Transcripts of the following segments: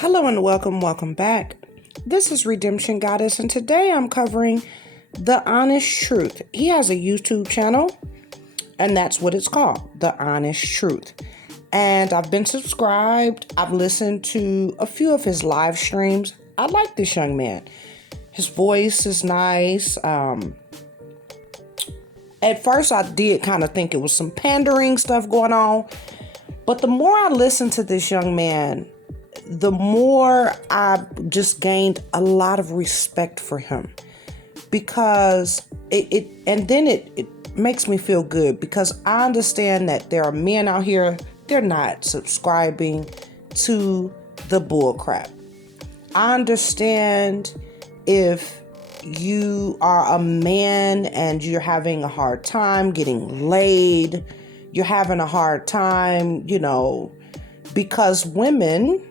Hello and welcome back. This is Redemption Goddess, and today I'm covering The Honest Truth. He has a YouTube channel, and that's what it's called, The Honest Truth. And I've been subscribed. I've listened to a few of his live streams. I like this young man. His voice is nice. At first, I did kind of think it was some pandering stuff going on. But the more I listen to this young man, the more I just gained a lot of respect for him, because it makes me feel good, because I understand that there are men out here, they're not subscribing to the bull crap. I understand if you are a man and you're having a hard time getting laid, you're having a hard time, because women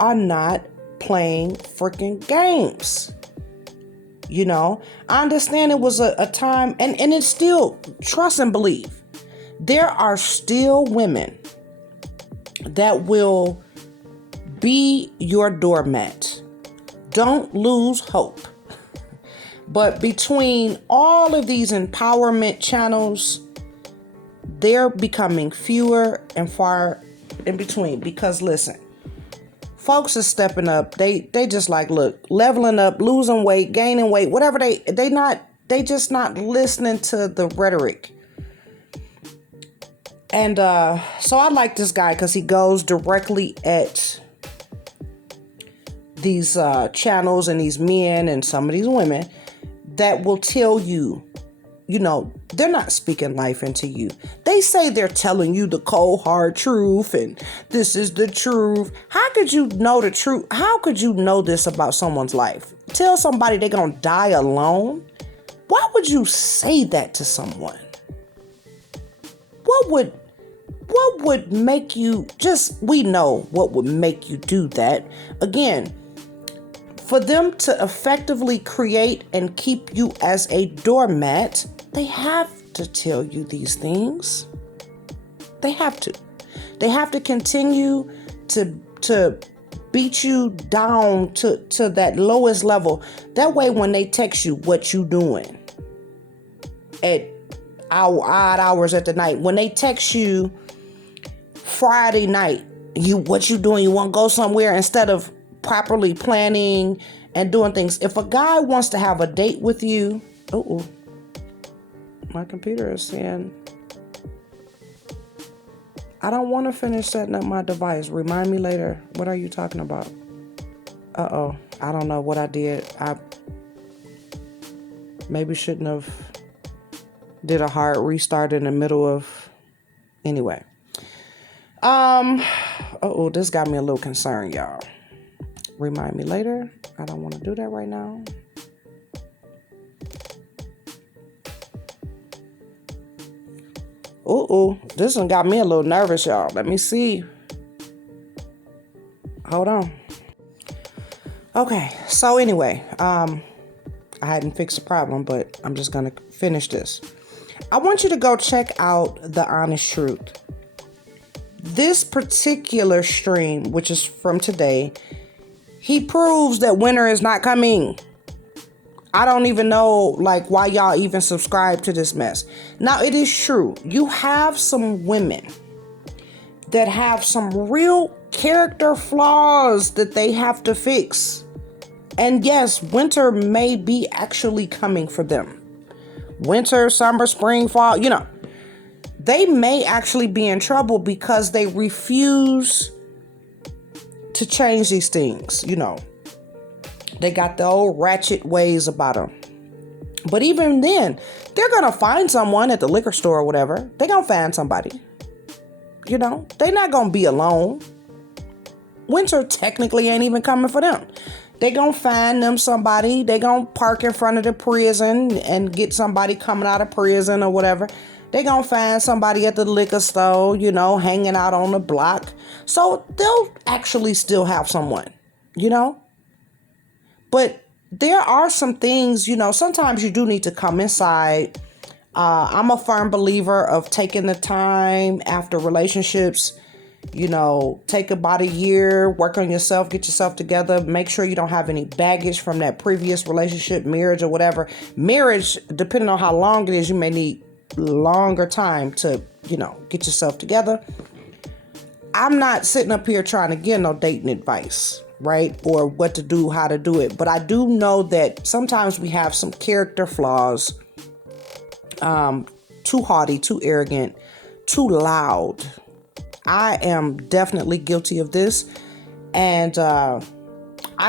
are not playing freaking games. I understand it was a time, and it's still, trust and believe, there are still women that will be your doormat. Don't lose hope. But between all of these empowerment channels, they're becoming fewer and far in between, because listen, folks are stepping up. They just like, look, leveling up, losing weight, gaining weight, whatever they just not listening to the rhetoric. And so I like this guy because he goes directly at these channels and these men and some of these women that will tell you, they're not speaking life into you. They say they're telling you the cold, hard truth, and this is the truth. How could you know the truth? How could you know this about someone's life? Tell somebody they're going to die alone? Why would you say that to someone? What would make you we know what would make you do that. Again, for them to effectively create and keep you as a doormat, they have to tell you these things. They have to. They have to continue to beat you down to that lowest level. That way, when they text you what you doing at odd hours at the night, when they text you Friday night, what you doing? You want to go somewhere, instead of properly planning and doing things. If a guy wants to have a date with you, my computer is saying I don't want to finish setting up my device. Remind me later. What are you talking about? I don't know what I did. I maybe shouldn't have did a hard restart in the middle of, anyway. This got me a little concerned, y'all. Remind me later. I don't want to do that right now. This one got me a little nervous, y'all. Let me see. Hold on. Okay, so anyway, I hadn't fixed the problem, but I'm just going to finish this. I want you to go check out The Honest Truth. This particular stream, which is from today, he proves that winter is not coming. I don't even know why y'all even subscribe to this mess. Now, it is true. You have some women that have some real character flaws that they have to fix. And yes, winter may be actually coming for them. Winter, summer, spring, fall, they may actually be in trouble because they refuse to change these things. They got the old ratchet ways about them. But even then, they're going to find someone at the liquor store or whatever. They're going to find somebody. They're not going to be alone. Winter technically ain't even coming for them. They're going to find them somebody. They're going to park in front of the prison and get somebody coming out of prison or whatever. They're going to find somebody at the liquor store, hanging out on the block. So they'll actually still have someone, But there are some things, sometimes you do need to come inside. I'm a firm believer of taking the time after relationships You know, take about a year, work on yourself, get yourself together. Make sure you don't have any baggage from that previous relationship, marriage, or whatever. Marriage, depending on how long it is, you may need longer time to, you know, get yourself together. I'm not sitting up here trying to give no dating advice, right? Or what to do, how to do it. But I do know that sometimes we have some character flaws. Too haughty, too arrogant, too loud. I am definitely guilty of this. And I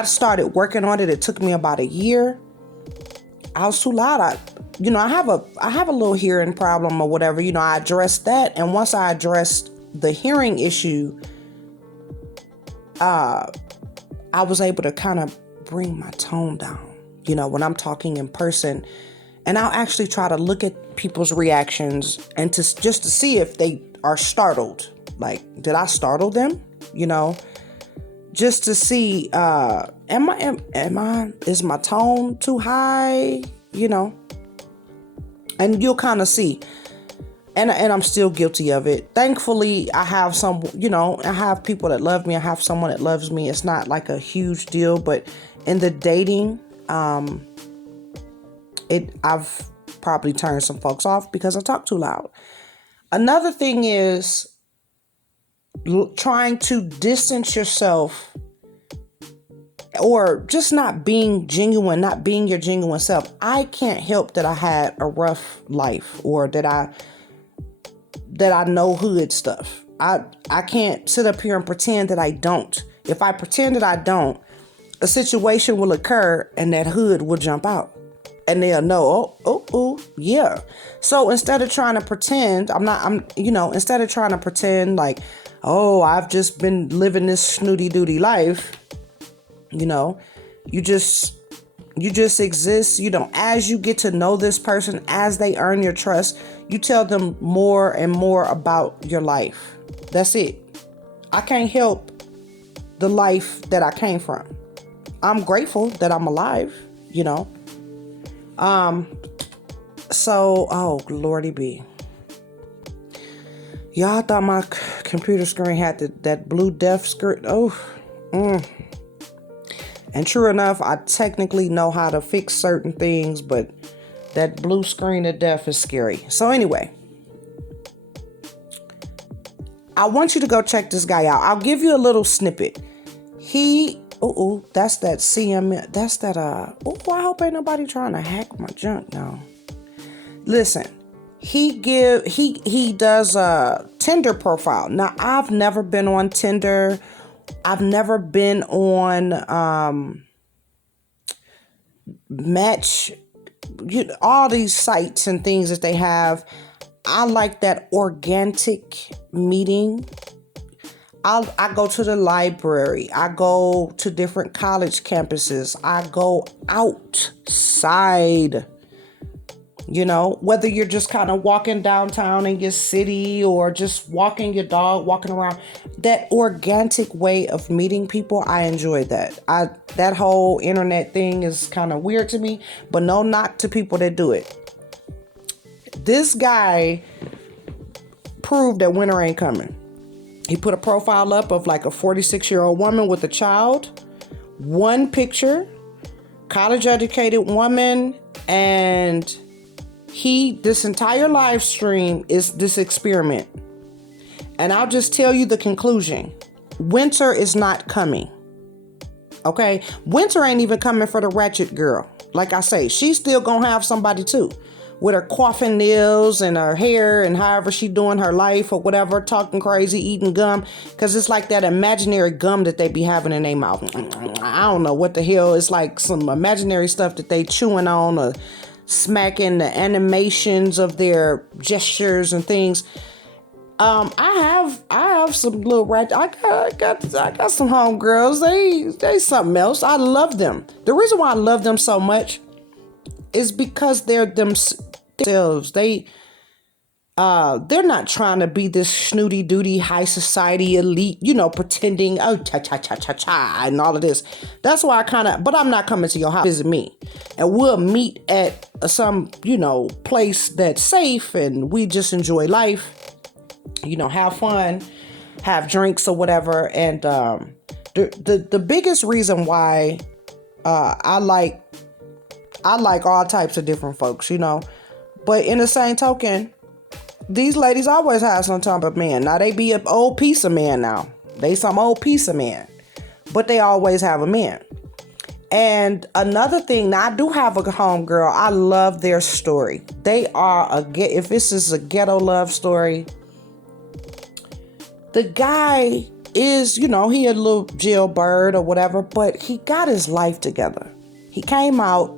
started working on it. It took me about a year. I was too loud. I have a little hearing problem or whatever. You know, I addressed that. And once I addressed the hearing issue, I was able to kind of bring my tone down, you know, when I'm talking in person. And I'll actually try to look at people's reactions and just to see if they are startled. Like, did I startle them? You know, just to see, is my tone too high? You know, and you'll kind of see. And I'm still guilty of it. Thankfully, I have I have people that love me. I have someone that loves me. It's not like a huge deal, but in the dating, I've probably turned some folks off because I talk too loud. Another thing is trying to distance yourself or just not being genuine, not being your genuine self. I can't help that I had a rough life or that I know hood stuff. I can't sit up here and pretend that I don't. If I pretend that I don't, a situation will occur and that hood will jump out. And they'll know, yeah. So instead of trying to pretend, instead of trying to pretend like, oh, I've just been living this snooty dooty life, you know, you just exist, you know, as you get to know this person, as they earn your trust, you tell them more and more about your life. That's it. I can't help the life that I came from. I'm grateful that I'm alive, you know. So, Lordy be. Y'all thought my computer screen had that blue death screen. And true enough, I technically know how to fix certain things, but that blue screen of death is scary. So anyway, I want you to go check this guy out. I'll give you a little snippet. That's that CM. That's that. I hope ain't nobody trying to hack my junk now. Listen, he does a Tinder profile. Now, I've never been on Tinder. I've never been on Match. All these sites and things that they have. I like that organic meeting. I go to the library. I go to different college campuses. I go outside. You know, whether you're just kind of walking downtown in your city or just walking your dog, walking around, that organic way of meeting people, I enjoy that. That whole internet thing is kind of weird to me, but no knock to people that do it. This guy proved that winter ain't coming. He put a profile up of like a 46-year-old woman with a child, one picture, college educated woman, and this entire live stream is this experiment. And I'll just tell you the conclusion. Winter is not coming. Okay? Winter ain't even coming for the ratchet girl. Like I say, she's still gonna have somebody too. With her coiffing nails and her hair and however she doing her life or whatever, talking crazy, eating gum. Because it's like that imaginary gum that they be having in their mouth. I don't know what the hell. It's like some imaginary stuff that they chewing on or smacking the animations of their gestures and things. I have some little I got some homegirls. They something else. I love them. The reason why I love them so much is because they're themselves. They're not trying to be this snooty dooty high society elite, you know, pretending cha and all of this. That's why but I'm not coming to your house to visit me. And we'll meet at some, you know, place that's safe and we just enjoy life, you know, have fun, have drinks or whatever. And the biggest reason why I like all types of different folks, you know. But in the same token, these ladies always have some type of man. Now they be an old piece of man now. They some old piece of man. But they always have a man. And another thing, now I do have a homegirl. I love their story. They are if this is a ghetto love story, the guy is, you know, he a little jailbird or whatever, but he got his life together. He came out.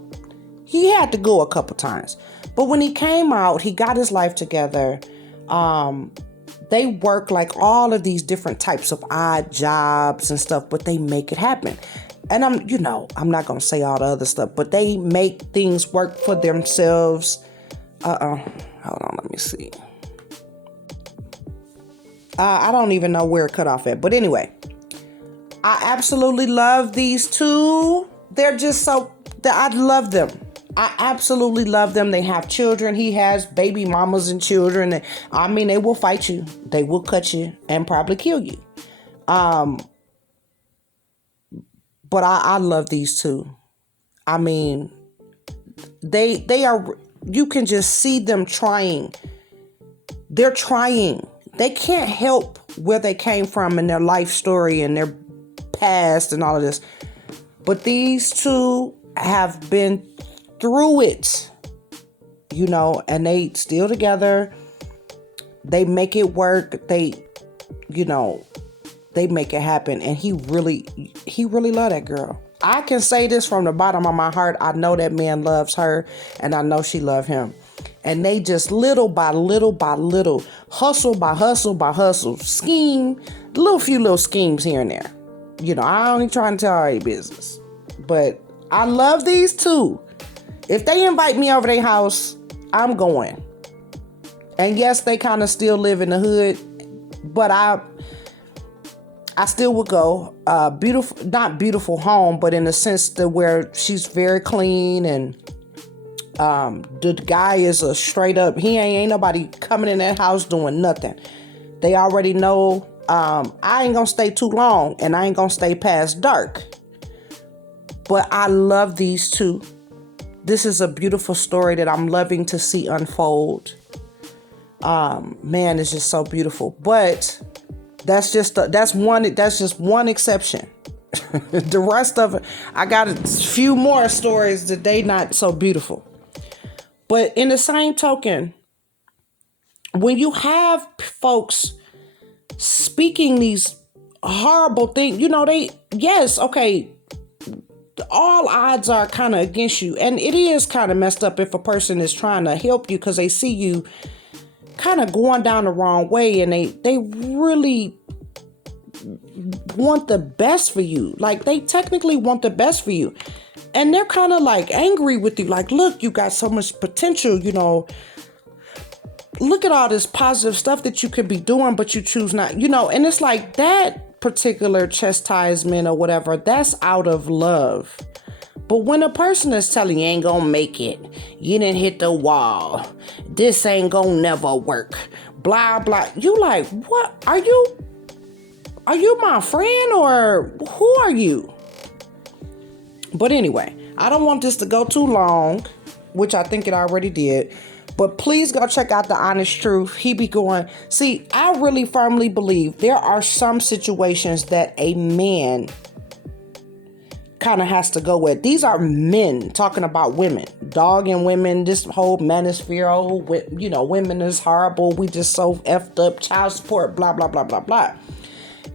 He had to go a couple times. But when he came out, he got his life together. They work like all of these different types of odd jobs and stuff, but they make it happen. And I'm not going to say all the other stuff, but they make things work for themselves. Hold on, let me see. I don't even know where it cut off at. But anyway, I absolutely love these two. They're just I love them. I absolutely love them. They have children. He has baby mamas and children. I mean, they will fight you. They will cut you and probably kill you. But I love these two. I mean, they are, you can just see them trying. They're trying. They can't help where they came from and their life story and their past and all of this. But these two have been through it, you know, and they still together. They make it work. They make it happen. And he really loved that girl. I can say this from the bottom of my heart. I know that man loves her and I know she loves him. And they just little by little by little, hustle by hustle by hustle, scheme, few little schemes here and there. You know, I only trying to tell our business. But I love these two. If they invite me over their house, I'm going. And yes, they kind of still live in the hood, but I still would go. Not beautiful home, but in the sense that where she's very clean and the guy is a straight up, he ain't nobody coming in that house doing nothing. They already know I ain't gonna stay too long and I ain't gonna stay past dark. But I love these two. This is a beautiful story that I'm loving to see unfold. Man, it's just so beautiful. But that's just one exception. The rest of it, I got a few more stories that they not so beautiful. But in the same token, when you have folks speaking these horrible things, you know, all odds are kind of against you. And it is kind of messed up if a person is trying to help you because they see you kind of going down the wrong way and they really want the best for you. Like, they technically want the best for you. And they're kind of like angry with you. Like, look, you got so much potential, you know. Look at all this positive stuff that you could be doing, but you choose not, you know. And it's like that particular chastisement or whatever, that's out of love. But when a person is telling you ain't gonna make it, you didn't hit the wall, this ain't gonna never work, blah blah, you like, what are you my friend or who are you? But anyway, I don't want this to go too long, which I think it already did. But please go check out The Honest Truth. He be going, see, I really firmly believe there are some situations that a man kind of has to go with. These are men talking about women, dogging women, this whole manosphere, you know, women is horrible. We just so effed up, child support, blah, blah, blah, blah, blah.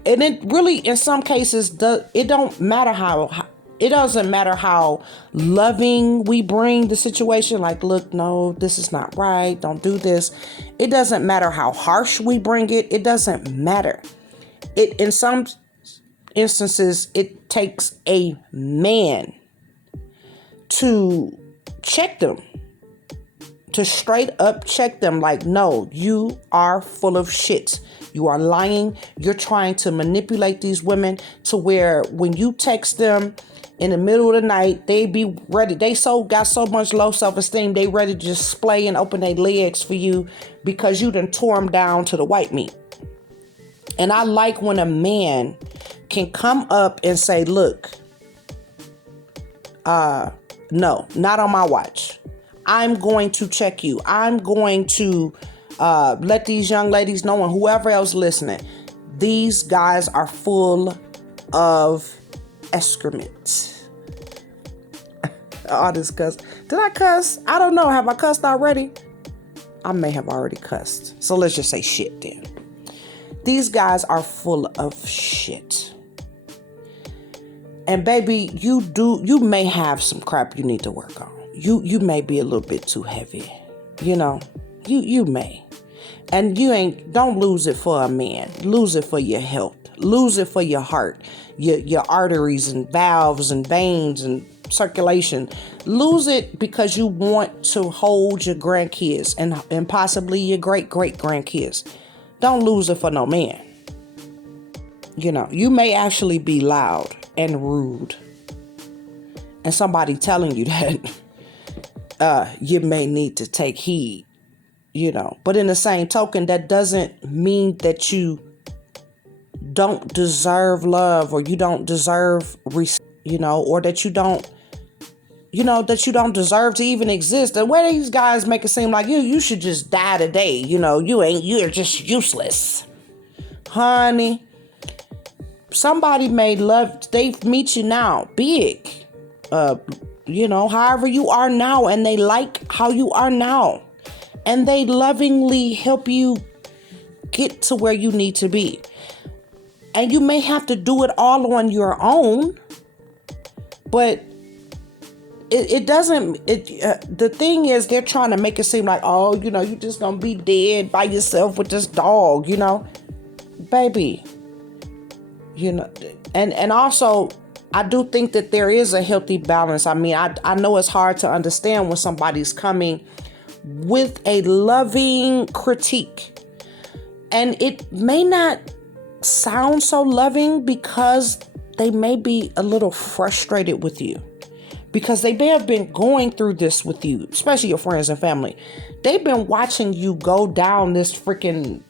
And it really, in some cases, it doesn't matter how loving we bring the situation. Like, look, no, this is not right. Don't do this. It doesn't matter how harsh we bring it. It doesn't matter. In some instances, it takes a man to check them, to straight up check them. Like, no, you are full of shit. You are lying. You're trying to manipulate these women to where when you text them in the middle of the night, they be ready. They got so much low self-esteem, they ready to just splay and open their legs for you because you done tore them down to the white meat. And I like when a man can come up and say, look, no, not on my watch. I'm going to check you. I'm going to let these young ladies know, and whoever else listening, these guys are full of excrement. All this cuss. Did I cuss? I don't know. Have I cussed already? I may have already cussed. So let's just say shit then. These guys are full of shit. And baby, you may have some crap you need to work on. You may be a little bit too heavy. You know, you may. And don't lose it for a man. Lose it for your health. Lose it for your heart, your arteries and valves and veins and circulation. Lose it because you want to hold your grandkids and possibly your great-great-grandkids. Don't lose it for no man. You know, you may actually be loud and rude. And somebody telling you that you may need to take heed, you know. But in the same token, that doesn't mean that you don't deserve love, or you don't deserve, you know, or that you don't deserve to even exist. The way these guys make it seem like you should just die today. You know, you're just useless. Honey, somebody may love, they meet you now, big, you know, however you are now, and they like how you are now, and they lovingly help you get to where you need to be. And you may have to do it all on your own, but it doesn't, the thing is, they're trying to make it seem like, oh, you know, you're just going to be dead by yourself with this dog, you know, baby, you know. And also, I do think that there is a healthy balance. I mean, I know it's hard to understand when somebody's coming with a loving critique, and it may not sound so loving because they may be a little frustrated with you, because they may have been going through this with you, especially your friends and family. They've been watching you go down this freaking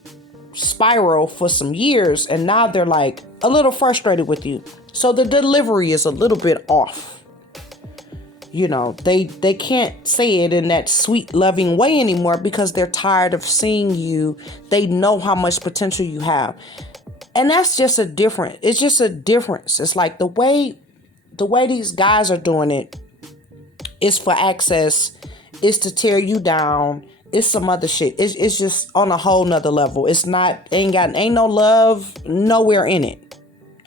spiral for some years, and now they're like a little frustrated with you. So the delivery is a little bit off. You know, they can't say it in that sweet, loving way anymore because they're tired of seeing you. They know how much potential you have. And that's just it's just a difference. It's like the way these guys are doing it is for access, is to tear you down. It's some other shit. It's just on a whole nother level. It's not, ain't no love nowhere in it.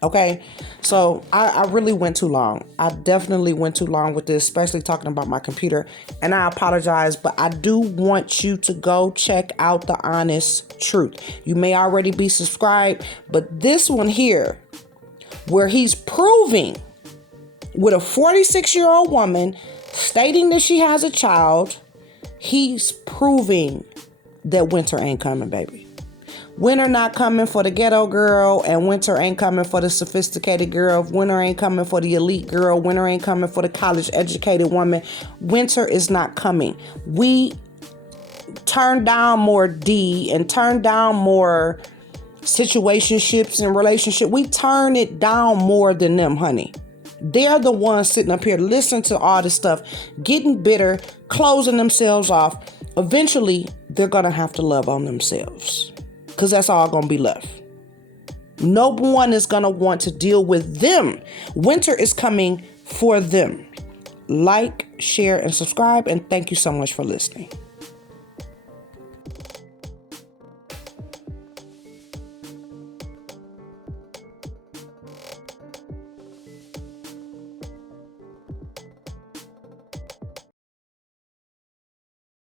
Okay. So I really went too long. I definitely went too long with this, especially talking about my computer. And I apologize, but I do want you to go check out The Honest Truth. You may already be subscribed, but this one here, where he's proving with a 46-year-old woman stating that she has a child, he's proving that winter ain't coming, baby. Winter not coming for the ghetto girl, and winter ain't coming for the sophisticated girl. Winter ain't coming for the elite girl. Winter ain't coming for the college educated woman. Winter is not coming. We turn down more D and turn down more situationships and relationship. We turn it down more than them, honey. They're the ones sitting up here listening to all this stuff, getting bitter, closing themselves off. Eventually, they're going to have to love on themselves, because that's all going to be left. No one is going to want to deal with them. Winter is coming for them. Like, share, and subscribe. And thank you so much for listening.